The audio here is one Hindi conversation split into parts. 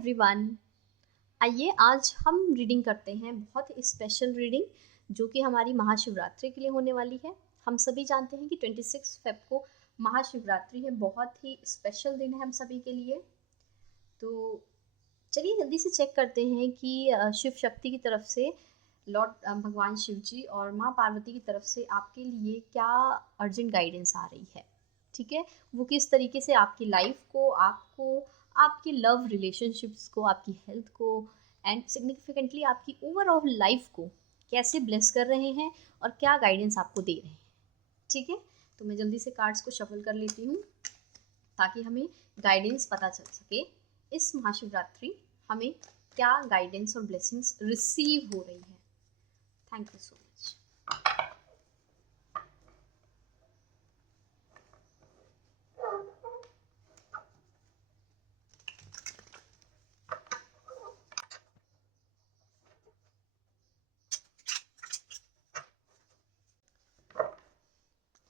एवरीवन। आइए आज हम रीडिंग करते हैं, बहुत स्पेशल रीडिंग जो कि हमारी महाशिवरात्रि के लिए होने वाली है। हम सभी जानते हैं कि 26 फेब को महाशिवरात्रि है, बहुत ही स्पेशल दिन है हम सभी के लिए। तो चलिए जल्दी से चेक करते हैं कि शिव शक्ति की तरफ से लॉर्ड भगवान शिव जी और माँ पार्वती की तरफ से आपके लिए क्या अर्जेंट गाइडेंस आ रही है। ठीक है, वो किस तरीके से आपकी लाइफ को, आपको, आपकी लव रिलेशनशिप्स को, आपकी हेल्थ को एंड सिग्निफिकेंटली आपकी ओवरऑल लाइफ को कैसे ब्लेस कर रहे हैं और क्या गाइडेंस आपको दे रहे हैं। ठीक है, तो मैं जल्दी से कार्ड्स को शफल कर लेती हूँ ताकि हमें गाइडेंस पता चल सके इस महाशिवरात्रि हमें क्या गाइडेंस और ब्लेसिंग्स रिसीव हो रही है। Thank you so much.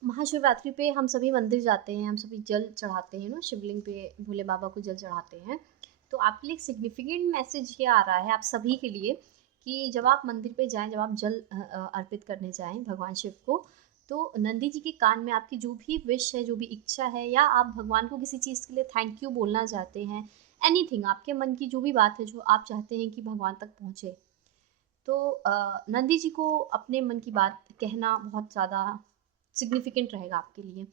Mahashivratri पे हम सभी मंदिर जाते हैं, हम सभी जल चढ़ाते हैं ना, शिवलिंग पे भोले बाबा को जल चढ़ाते हैं। तो आपके लिए एक सिग्निफिकेंट मैसेज ये आ रहा है आप सभी के लिए कि जब आप मंदिर पे जाएं, जब आप जल अर्पित करने जाएं भगवान शिव को, तो नंदी जी के कान में आपकी जो भी विश है, जो भी इच्छा है, या आप भगवान को किसी चीज़ के लिए थैंक यू बोलना चाहते हैं, एनीथिंग आपके मन की जो भी बात है जो आप चाहते हैं कि भगवान तक पहुँचे, तो नंदी जी को अपने मन की बात कहना बहुत ज़्यादा सिग्निफिकेंट रहेगा आपके लिए।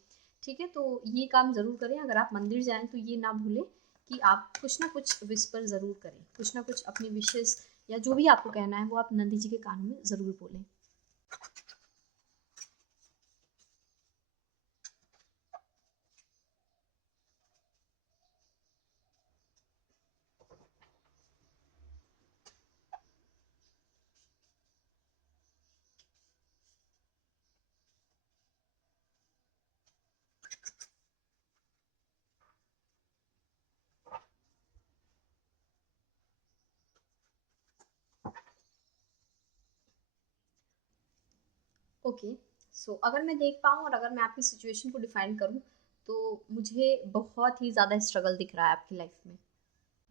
ठीक है, तो ये काम ज़रूर करें। अगर आप मंदिर जाएं तो ये ना भूलें कि आप कुछ ना कुछ विस्पर ज़रूर करें, कुछ ना कुछ अपनी विशेस या जो भी आपको कहना है वो आप नंदी जी के कानों में ज़रूर बोलें। ओके, सो अगर मैं देख पाऊँ और अगर मैं आपकी सिचुएशन को डिफाइन करूँ तो मुझे बहुत ही ज़्यादा स्ट्रगल दिख रहा है आपकी लाइफ में।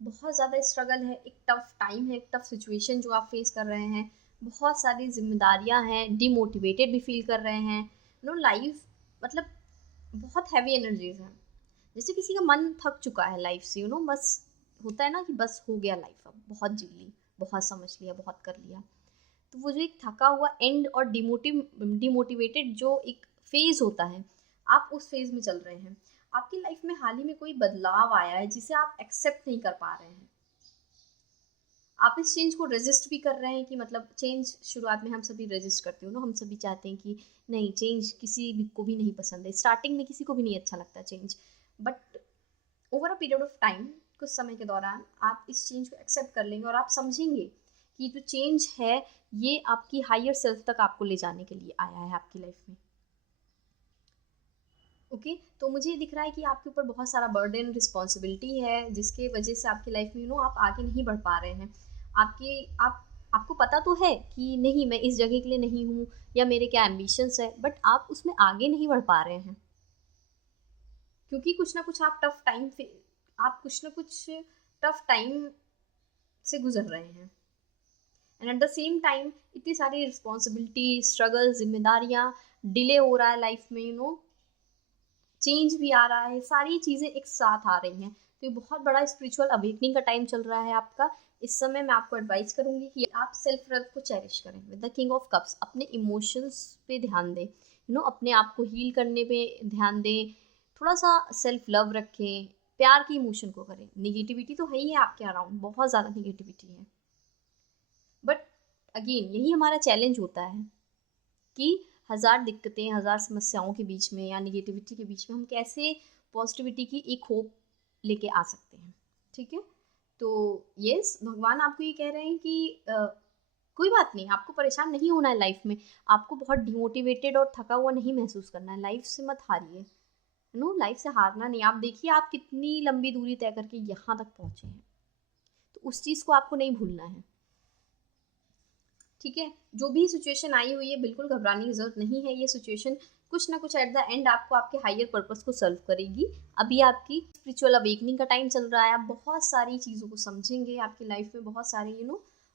बहुत ज़्यादा स्ट्रगल है, एक टफ टाइम है, एक टफ सिचुएशन जो आप फेस कर रहे हैं। बहुत सारी जिम्मेदारियां हैं, डिमोटिवेटेड भी फील कर रहे हैं। नो लाइफ मतलब बहुत हैवी एनर्जीज हैं, जैसे किसी का मन थक चुका है लाइफ से, बस होता है ना कि बस हो गया लाइफ, अब बहुत जी ली, बहुत समझ लिया, बहुत कर लिया। तो वो जो एक थका हुआ एंड और डिमोटिवेटेड जो एक फेज होता है, आप उस फेज में चल रहे हैं। आपकी लाइफ में हाल ही में कोई बदलाव आया है जिसे आप एक्सेप्ट नहीं कर पा रहे हैं। आप इस चेंज को रेजिस्ट भी कर रहे हैं कि मतलब चेंज शुरुआत में हम सभी रेजिस्ट करते हो ना, हम सभी चाहते हैं कि नहीं, चेंज किसी भी को भी नहीं पसंद है, स्टार्टिंग में किसी को भी नहीं अच्छा लगता change, but over a period of time, कुछ समय के दौरान आप इस चेंज को एक्सेप्ट कर लेंगे और आप समझेंगे कि जो चेंज है ये आपकी हायर सेल्फ तक आपको ले जाने के लिए आया है आपकी लाइफ में। ओके, तो मुझे दिख रहा है कि आपके ऊपर बहुत सारा बर्डन, रिस्पॉन्सिबिलिटी है जिसके वजह से आपकी लाइफ में आप आगे नहीं बढ़ पा रहे हैं। आपको पता तो है कि नहीं, मैं इस जगह के लिए नहीं हूँ या मेरे क्या एम्बिशंस है, बट आप उसमें आगे नहीं बढ़ पा रहे हैं क्योंकि कुछ ना कुछ आप कुछ ना कुछ टफ टाइम से गुजर रहे हैं। And at the same time इतनी सारी रिस्पॉन्सिबिलिटी, स्ट्रगल, जिम्मेदारियाँ, डिले हो रहा है लाइफ में, चेंज भी आ रहा है, सारी चीज़ें एक साथ आ रही हैं। तो ये बहुत बड़ा स्पिरिचुअल अवेकनिंग का टाइम चल रहा है आपका। इस समय मैं आपको एडवाइस करूंगी कि आप सेल्फ लव को चेरिश करें with the king of cups. अपने इमोशंस पे ध्यान दें, अपने आप को हील करने पे ध्यान दें, थोड़ा सा सेल्फ लव रखें, प्यार की इमोशन को करें। निगेटिविटी तो है ही है आपके अराउंड, बहुत ज़्यादा निगेटिविटी है, बट अगेन यही हमारा चैलेंज होता है कि हज़ार दिक्कतें, हज़ार समस्याओं के बीच में या निगेटिविटी के बीच में हम कैसे पॉजिटिविटी की एक होप लेके आ सकते हैं। ठीक है, तो यस, भगवान आपको ये कह रहे हैं कि कोई बात नहीं, आपको परेशान नहीं होना है लाइफ में। आपको बहुत डिमोटिवेटेड और थका हुआ नहीं महसूस करना है। लाइफ से मत हारिए, लाइफ से हारना नहीं। आप देखिए आप कितनी लंबी दूरी तय करके यहाँ तक पहुँचे हैं, तो उस चीज़ को आपको नहीं भूलना है। ठीक है, जो भी सिचुएशन आई हुई है बिल्कुल घबराने की ज़रूरत नहीं है। ये सिचुएशन कुछ ना कुछ एट द एंड आपको आपके हायर पर्पस को सर्व करेगी। अभी आपकी स्पिरिचुअल अवेकनिंग का टाइम चल रहा है, आप बहुत सारी चीज़ों को समझेंगे, आपकी लाइफ में बहुत सारी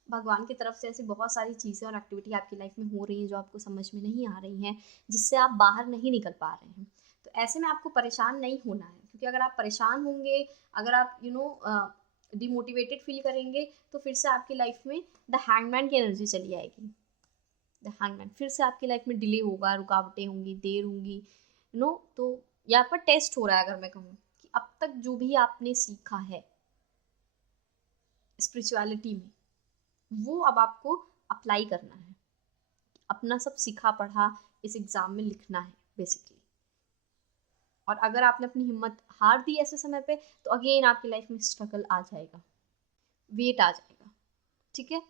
भगवान की तरफ से ऐसी बहुत सारी चीज़ें और एक्टिविटी आपकी लाइफ में हो रही हैं जो आपको समझ में नहीं आ रही हैं, जिससे आप बाहर नहीं निकल पा रहे हैं। तो ऐसे में आपको परेशान नहीं होना है, क्योंकि अगर आप परेशान होंगे, अगर आप डिमोटिवेटेड फील करेंगे, तो फिर से आपकी लाइफ में द हैंगमैन की एनर्जी चली आएगी। द हैंगमैन, फिर से आपकी लाइफ में डिले होगा, रुकावटें होंगी, देर होंगी, तो यहाँ पर टेस्ट हो रहा है। अगर मैं कहूँ कि अब तक जो भी आपने सीखा है स्पिरिचुअलिटी में, वो अब आपको अप्लाई करना है, अपना सब सीखा पढ़ा इस एग्ज़ाम में लिखना है बेसिकली। और अगर आपने अपनी हिम्मत हार दी ऐसे समय पे, तो अगेन आपकी लाइफ में स्ट्रगल आ जाएगा, वेट आ जाएगा। ठीक है,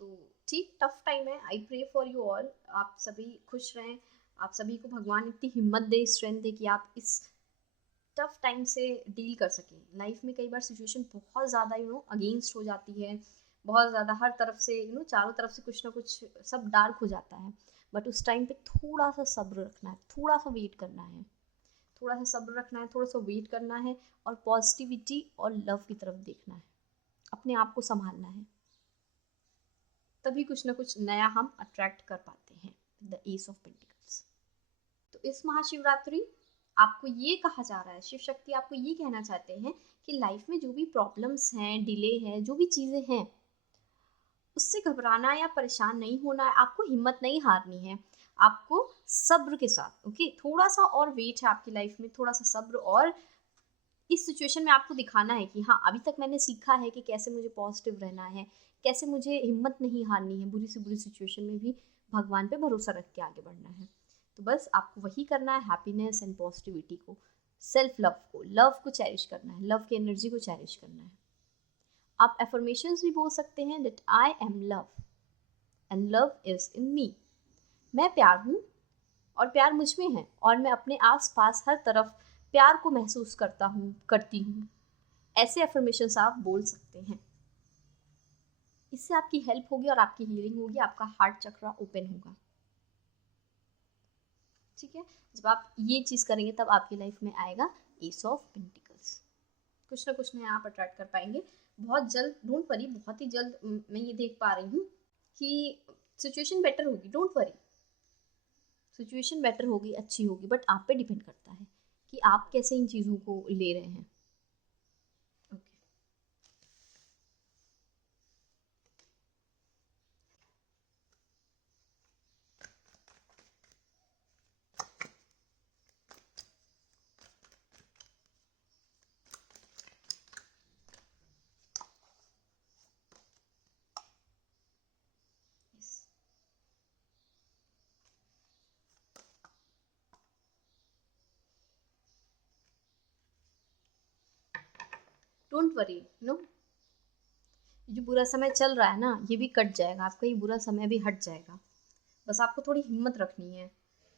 तो ठीक टफ टाइम है। I pray for you all, आप सभी खुश रहें, आप सभी को भगवान इतनी हिम्मत दे, स्ट्रेंथ दे कि आप इस टफ टाइम से डील कर सकें। लाइफ में कई बार सिचुएशन बहुत ज़्यादा अगेंस्ट हो जाती है, बहुत ज़्यादा हर तरफ से चारों तरफ से कुछ ना कुछ सब डार्क हो जाता है, बट उस टाइम पे थोड़ा सा सब्र रखना है, थोड़ा सा वेट करना है, थोड़ा सा सब्र रखना है, थोड़ा सा वेट करना है, और पॉजिटिविटी और लव की तरफ देखना है, अपने आप को संभालना है, तभी कुछ ना कुछ नया हम अट्रैक्ट कर पाते हैं। The ace of pentacles. तो इस महाशिवरात्रि आपको ये कहा जा रहा है, शिव शक्ति आपको ये कहना चाहते हैं कि लाइफ में जो भी प्रॉब्लम्स हैं, डिले है, जो भी चीज़ें हैं, उससे घबराना या परेशान नहीं होना है, आपको हिम्मत नहीं हारनी है, आपको सब्र के साथ, ओके, थोड़ा सा और वेट है आपकी लाइफ में, थोड़ा सा सब्र, और इस सिचुएशन में आपको दिखाना है कि हाँ, अभी तक मैंने सीखा है कि कैसे मुझे पॉजिटिव रहना है, कैसे मुझे हिम्मत नहीं हारनी है, बुरी से बुरी सिचुएशन में भी भगवान पे भरोसा रख के आगे बढ़ना है। तो बस आपको वही करना है, हैप्पीनेस एंड पॉजिटिविटी को, सेल्फ लव को चेरिश करना है, लव की एनर्जी को चेरिश करना है। आप एफर्मेशंस भी बोल सकते हैं, that I am love and love is in me. मैं प्यार हूँ और प्यार मुझ में है, और मैं अपने आस पास हर तरफ प्यार को महसूस करती हूँ। ऐसे एफर्मेशंस आप बोल सकते हैं। इससे आपकी हेल्प होगी और आपकी हीलिंग होगी, आपका हार्ट चक्रा ओपन होगा। ठीक है, जब आप ये चीज़ करेंगे तब आपकी लाइफ में आएगा एस ऑफ पेंटिकल्स। कुछ ना कुछ नया आप अट्रैक्ट कर पाएंगे बहुत जल्द। डोंट वरी, बहुत ही जल्द मैं ये देख पा रही हूँ कि सिचुएशन बेटर होगी। डोंट वरी, सिचुएशन बेटर होगी, अच्छी होगी, बट आप पे डिपेंड करता है कि आप कैसे इन चीज़ों को ले रहे हैं। Okay, yes, don't worry, no, जो बुरा समय चल रहा है ना, ये भी कट जाएगा, आपका ये बुरा समय भी हट जाएगा। बस आपको थोड़ी हिम्मत रखनी है।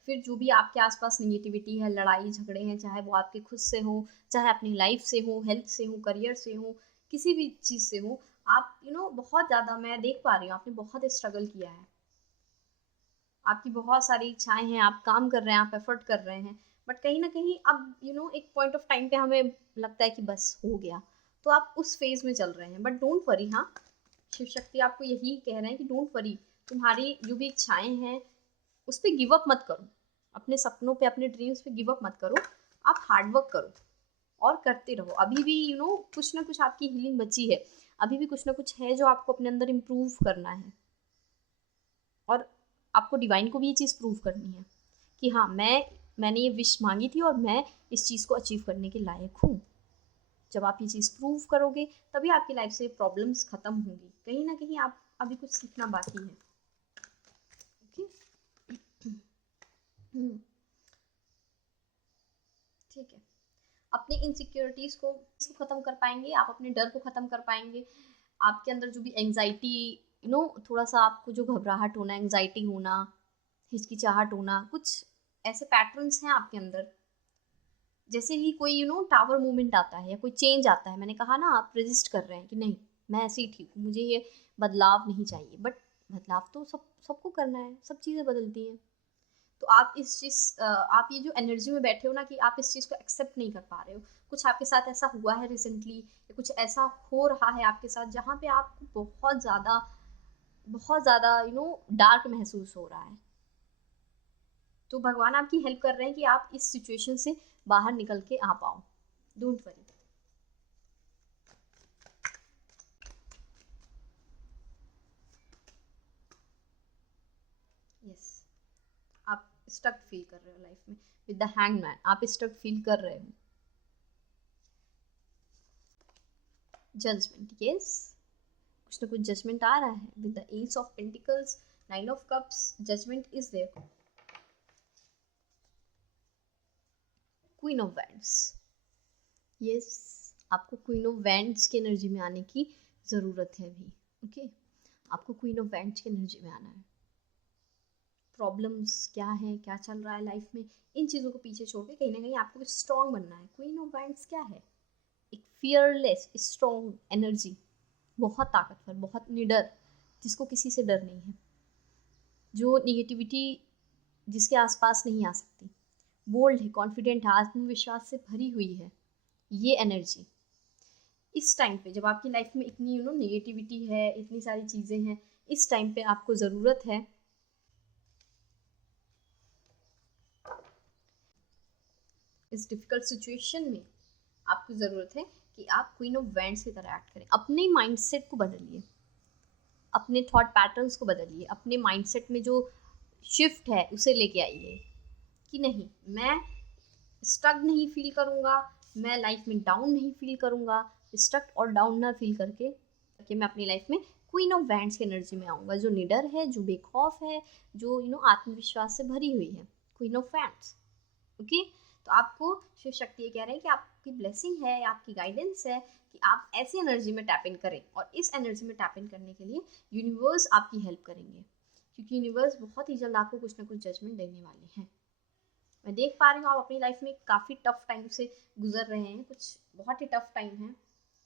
फिर जो भी आपके आसपास नेगेटिविटी है, लड़ाई झगड़े हैं, चाहे वो आपके खुद से हो, चाहे अपनी लाइफ से हो, हेल्थ से हो, करियर से हो, किसी भी चीज़ से हो, आप बहुत ज़्यादा, मैं देख पा रही हूँ आपने बहुत स्ट्रगल किया है, आपकी बहुत सारी इच्छाएं हैं, आप काम कर रहे हैं, आप एफर्ट कर रहे हैं, बट कहीं ना कहीं अब एक पॉइंट ऑफ टाइम पे हमें लगता है कि बस हो गया, तो आप उस फेज में चल रहे हैं। बट डोंट वरी, हाँ, शिव शक्ति आपको यही कह रहे हैं कि डोंट वरी, तुम्हारी जो भी इच्छाएं हैं उस पर गिव अप मत करो, अपने सपनों पे, अपने ड्रीम्स पे गिव अप मत करो, आप हार्ड वर्क करो और करते रहो। अभी भी कुछ ना कुछ आपकी हीलिंग बची है, अभी भी कुछ ना कुछ है जो आपको अपने अंदर इम्प्रूव करना है, और आपको डिवाइन को भी ये चीज़ प्रूव करनी है कि हाँ, मैंने ये विश मांगी थी और मैं इस चीज़ को अचीव करने के लायक हूँ। जब आप ये चीज़ प्रूव करोगे तभी आपकी लाइफ से प्रॉब्लम्स खत्म होंगी। कहीं ना कहीं आप अभी कुछ सीखना बाकी है। ओके, ठीक है, अपनी इनसिक्योरिटीज़ को ख़त्म कर पाएंगे, आप अपने डर को ख़त्म कर पाएंगे, आपके अंदर जो भी एंग्जाइटी, थोड़ा सा आपको जो घबराहट होना, एंग्जाइटी होना, हिचकिचाहट होना, कुछ ऐसे पैटर्न्स हैं आपके अंदर। जैसे ही कोई टावर मूवमेंट आता है या कोई चेंज आता है, मैंने कहा ना, आप रजिस्ट कर रहे हैं कि नहीं, मैं ऐसे ही ठीक हूँ, मुझे ये बदलाव नहीं चाहिए, बट बदलाव तो सबको करना है, सब चीज़ें बदलती हैं। तो आप इस चीज़ आप ये जो एनर्जी में बैठे हो ना कि आप इस चीज़ को एक्सेप्ट नहीं कर पा रहे हो। कुछ आपके साथ ऐसा हुआ है रिसेंटली, या कुछ ऐसा हो रहा है आपके साथ जहाँ पे आपको बहुत ज़्यादा डार्क महसूस हो रहा है। तो भगवान आपकी हेल्प कर रहे हैं कि आप इस सिचुएशन से बाहर निकल के आ पाओ। Don't worry. यस, आप स्टक फील कर रहे हो लाइफ में विद द हैंगमैन। आप स्टक फील कर रहे हो। जजमेंट, यस, कुछ ना कुछ जजमेंट आ रहा है with the ace of pentacles, nine of cups. Judgement is there. Queen of wands, yes, आपको क्वीन ऑफ वैंड्स की एनर्जी में आने की ज़रूरत है अभी। ओके, आपको क्वीन ऑफ वैंड्स की एनर्जी में आना है। प्रॉब्लम्स क्या है, क्या चल रहा है लाइफ में, इन चीज़ों को पीछे छोड़ के कहीं ना कहीं आपको स्ट्रॉन्ग बनना है। क्वीन ऑफ वैंड्स क्या है? एक फियरलेस स्ट्रॉन्ग एनर्जी, बहुत ताकतवर, बहुत निडर, जिसको किसी से डर नहीं है, जो निगेटिविटी जिसके आसपास नहीं आ सकती, बोल्ड है, कॉन्फिडेंट है, आत्मविश्वास से भरी हुई है। ये एनर्जी इस टाइम पे जब आपकी लाइफ में इतनी निगेटिविटी है, इतनी सारी चीज़ें हैं, इस टाइम पे आपको ज़रूरत है इस डिफ़िकल्ट सिचुएशन में आपको ज़रूरत है कि आप क्वीन ऑफ वैंड्स की तरह एक्ट करें। अपने माइंडसेट को बदलिए, अपने थॉट पैटर्न्स को बदलिए, अपने माइंडसेट में जो शिफ्ट है उसे लेके आइए कि नहीं, मैं स्टक नहीं फील करूँगा, मैं लाइफ में डाउन नहीं फील करूँगा। स्टक और डाउन ना फील करके कि मैं अपनी लाइफ में क्वीन ऑफ वैंड्स की एनर्जी में आऊँगा, जो निडर है, जो बेखौफ है, जो आत्मविश्वास से भरी हुई है। Queen of wands. ओके, तो आपको शिव शक्ति ये कह रहे हैं कि आपकी ब्लेसिंग है, आपकी गाइडेंस है कि आप ऐसी एनर्जी में टैप इन करें। और इस एनर्जी में टैप इन करने के लिए यूनिवर्स आपकी हेल्प करेंगे, क्योंकि यूनिवर्स बहुत ही जल्द आपको कुछ ना कुछ जजमेंट देने वाले हैं। मैं देख पा रही हूँ आप अपनी लाइफ में काफ़ी टफ टाइम से गुजर रहे हैं। कुछ बहुत ही टफ टाइम है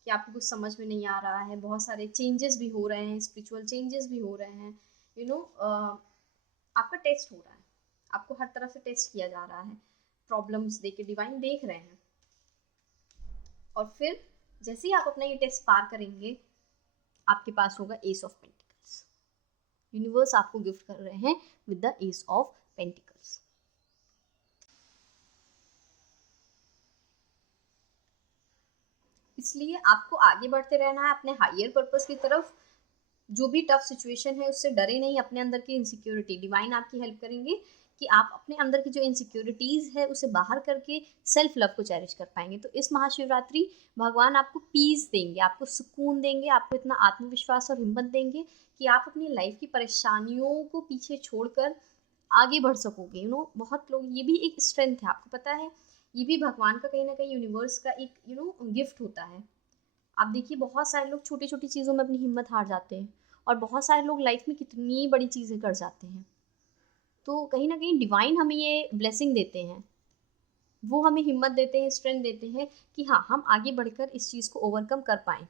कि आपको कुछ समझ में नहीं आ रहा है, बहुत सारे चेंजेस भी हो रहे हैं, स्पिरिचुअल चेंजेस भी हो रहे हैं। आपका टेस्ट हो रहा है, आपको हर तरफ से टेस्ट किया जा रहा है, प्रॉब्लम्स देके डिवाइन देख रहे हैं। और फिर जैसे ही आप अपना ये टेस्ट पार करेंगे, आपके पास होगा एस ऑफ पेंटिकल्स। यूनिवर्स आपको गिफ्ट कर रहे हैं with the ace of pentacles. इसलिए आपको आगे बढ़ते रहना है अपने हायर पर्पस की तरफ। जो भी टफ सिचुएशन है उससे डरे नहीं। अपने अंदर की इनसिक्योरिटी, डिवाइन आपकी हेल्प करेंगे कि आप अपने अंदर की जो इनसिक्योरिटीज़ है उसे बाहर करके सेल्फ लव को चेरिश कर पाएंगे। तो इस महाशिवरात्रि भगवान आपको पीस देंगे, आपको सुकून देंगे, आपको इतना आत्मविश्वास और हिम्मत देंगे कि आप अपनी लाइफ की परेशानियों को पीछे छोड़कर आगे बढ़ सकोगे। बहुत लोग, ये भी एक स्ट्रेंथ है, आपको पता है, ये भी भगवान का कहीं ना कहीं यूनिवर्स का एक गिफ्ट होता है। आप देखिए बहुत सारे लोग छोटी छोटी चीज़ों में अपनी हिम्मत हार जाते हैं, और बहुत सारे लोग लाइफ में कितनी बड़ी चीज़ें कर जाते हैं। तो कहीं ना कहीं डिवाइन हमें ये ब्लेसिंग देते हैं, वो हमें हिम्मत देते हैं, स्ट्रेंथ देते हैं कि हाँ, हम आगे बढ़कर इस चीज़ को ओवरकम कर पाएँ।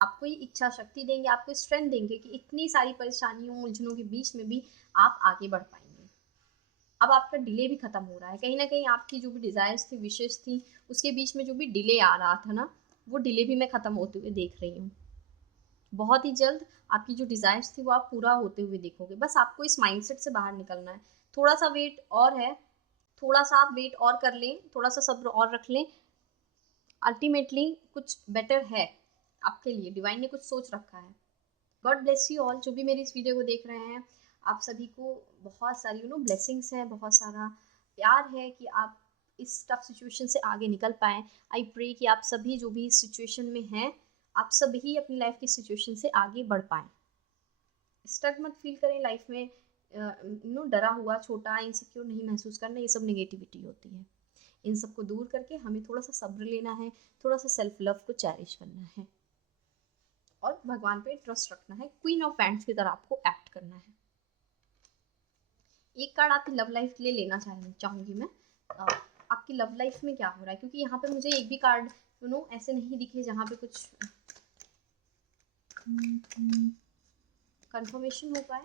आपको ये इच्छा शक्ति देंगे, आपको स्ट्रेंथ देंगे कि इतनी सारी परेशानियों, उलझनों के बीच में भी आप आगे बढ़ पाएंगे। अब आपका डिले भी खत्म हो रहा है। कहीं ना कहीं आपकी जो भी डिज़ायर्स थी, विशेष थी, उसके बीच में जो भी डिले आ रहा था ना, वो डिले भी मैं ख़त्म होते हुए देख रही हूँ। बहुत ही जल्द आपकी जो डिज़ायर्स थी वो आप पूरा होते हुए देखोगे। बस आपको इस माइंडसेट से बाहर निकलना है। थोड़ा सा वेट और है, थोड़ा सा आप वेट और कर लें, थोड़ा सा सब्र और रख लें। अल्टीमेटली कुछ बेटर है आपके लिए, डिवाइन ने कुछ सोच रखा है। गॉड ब्लेस यू ऑल, जो भी मेरी इस वीडियो को देख रहे हैं, आप सभी को बहुत सारी ब्लेसिंग्स हैं, बहुत सारा प्यार है कि आप इस टफ सिचुएशन से आगे निकल पाएँ। आई प्रे कि आप सभी जो भी इस सिचुएशन में हैं, आप सभी अपनी लाइफ की सिचुएशन से आगे बढ़ पाएँ। स्टक मत फील करें लाइफ में, डरा हुआ, छोटा, इनसिक्योर नहीं महसूस करना, ये सब नेगेटिविटी होती है। इन सब को दूर करके हमें थोड़ा सा सब्र लेना है, थोड़ा सा सेल्फ लव को चेरिश करना है, और भगवान पे ट्रस्ट रखना है। क्वीन ऑफ वैंड्स की तरह आपको एक्ट करना है। एक कार्ड आपकी लव लाइफ के लिए लेना चाहूँगी मैं। आपकी लव लाइफ में क्या हो रहा है, क्योंकि यहाँ पे मुझे एक भी कार्ड ऐसे नहीं दिखे जहाँ पे कुछ कंफर्मेशन हो पाए।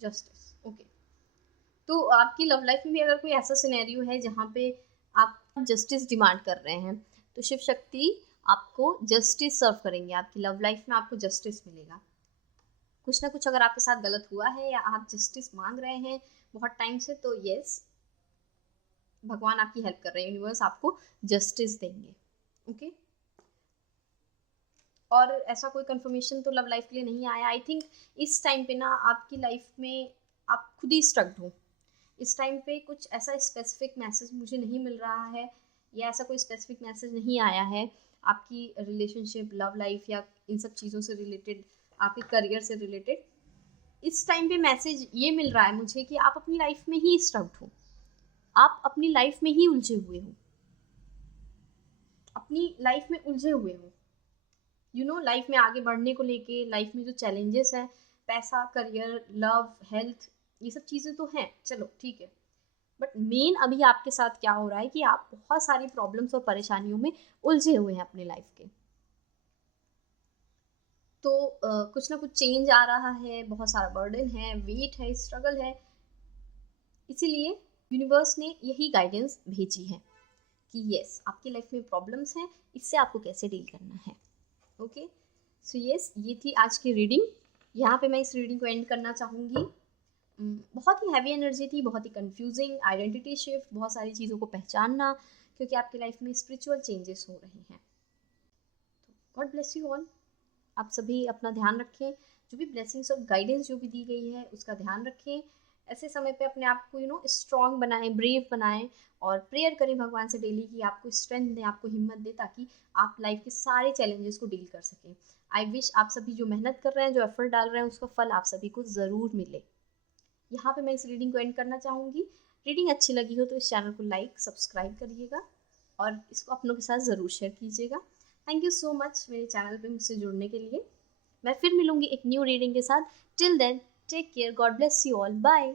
Justice, okay. तो आपकी लव लाइफ में भी अगर कोई ऐसा सिनेरियो है जहाँ पे आप जस्टिस डिमांड कर रहे हैं, तो शिव शक्ति आपको जस्टिस सर्व करेंगे, आपकी लव लाइफ में आपको जस्टिस मिलेगा। कुछ ना कुछ अगर आपके साथ गलत हुआ है या आप जस्टिस मांग रहे हैं बहुत टाइम से, तो यस, भगवान आपकी हेल्प कर रहे हैं, यूनिवर्स आपको जस्टिस देंगे, ओके। और ऐसा कोई कंफर्मेशन तो लव लाइफ के लिए नहीं आया। आई थिंक इस टाइम पे ना आपकी लाइफ में आप खुद ही स्ट्रक्ड हो। इस टाइम पे कुछ ऐसा स्पेसिफिक मैसेज मुझे नहीं मिल रहा है, या ऐसा कोई स्पेसिफिक मैसेज नहीं आया है आपकी रिलेशनशिप, लव लाइफ या इन सब चीज़ों से रिलेटेड, आपके करियर से रिलेटेड। इस टाइम पे मैसेज ये मिल रहा है मुझे कि आप अपनी लाइफ में ही स्ट्रक्ड हो, आप अपनी लाइफ में ही उलझे हुए हो, अपनी लाइफ में उलझे हुए हो। लाइफ में आगे बढ़ने को लेके, लाइफ में जो चैलेंजेस हैं, पैसा, करियर, लव, हेल्थ, ये सब चीज़ें तो हैं, चलो ठीक है। बट मेन अभी आपके साथ क्या हो रहा है कि आप बहुत सारी प्रॉब्लम्स और परेशानियों में उलझे हुए हैं अपनी लाइफ के। तो कुछ ना कुछ चेंज आ रहा है, बहुत सारा बर्डन है, वेट है, स्ट्रगल है। इसीलिए यूनिवर्स ने यही गाइडेंस भेजी है कि यस, आपकी लाइफ में प्रॉब्लम्स हैं, इससे आपको कैसे डील करना है, ओके। सो यस, ये थी आज की रीडिंग। यहाँ पे मैं इस रीडिंग को एंड करना चाहूँगी। बहुत ही हैवी एनर्जी थी, बहुत ही कंफ्यूजिंग, आइडेंटिटी शिफ्ट, बहुत सारी चीज़ों को पहचानना, क्योंकि आपकी लाइफ में स्पिरिचुअल चेंजेस हो रहे हैं। तो गॉड ब्लेस यू ऑल। आप सभी अपना ध्यान रखें, जो भी ब्लेसिंग्स और गाइडेंस जो भी दी गई है उसका ध्यान रखें। ऐसे समय पे अपने आप को स्ट्रॉन्ग बनाएं, ब्रेव बनाएं, और प्रेयर करें भगवान से डेली कि आपको स्ट्रेंथ दे, आपको हिम्मत दे, ताकि आप लाइफ के सारे चैलेंजेस को डील कर सकें। आई विश आप सभी जो मेहनत कर रहे हैं, जो एफर्ट डाल रहे हैं, उसका फल आप सभी को ज़रूर मिले। यहाँ पे मैं इस रीडिंग को एंड करना चाहूँगी। रीडिंग अच्छी लगी हो तो इस चैनल को लाइक, सब्सक्राइब करिएगा और इसको अपनों के साथ ज़रूर शेयर कीजिएगा। थैंक यू सो मच मेरे चैनल पे मुझसे जुड़ने के लिए। मैं फिर मिलूँगी एक न्यू रीडिंग के साथ। Till then, take care, God bless you all, bye.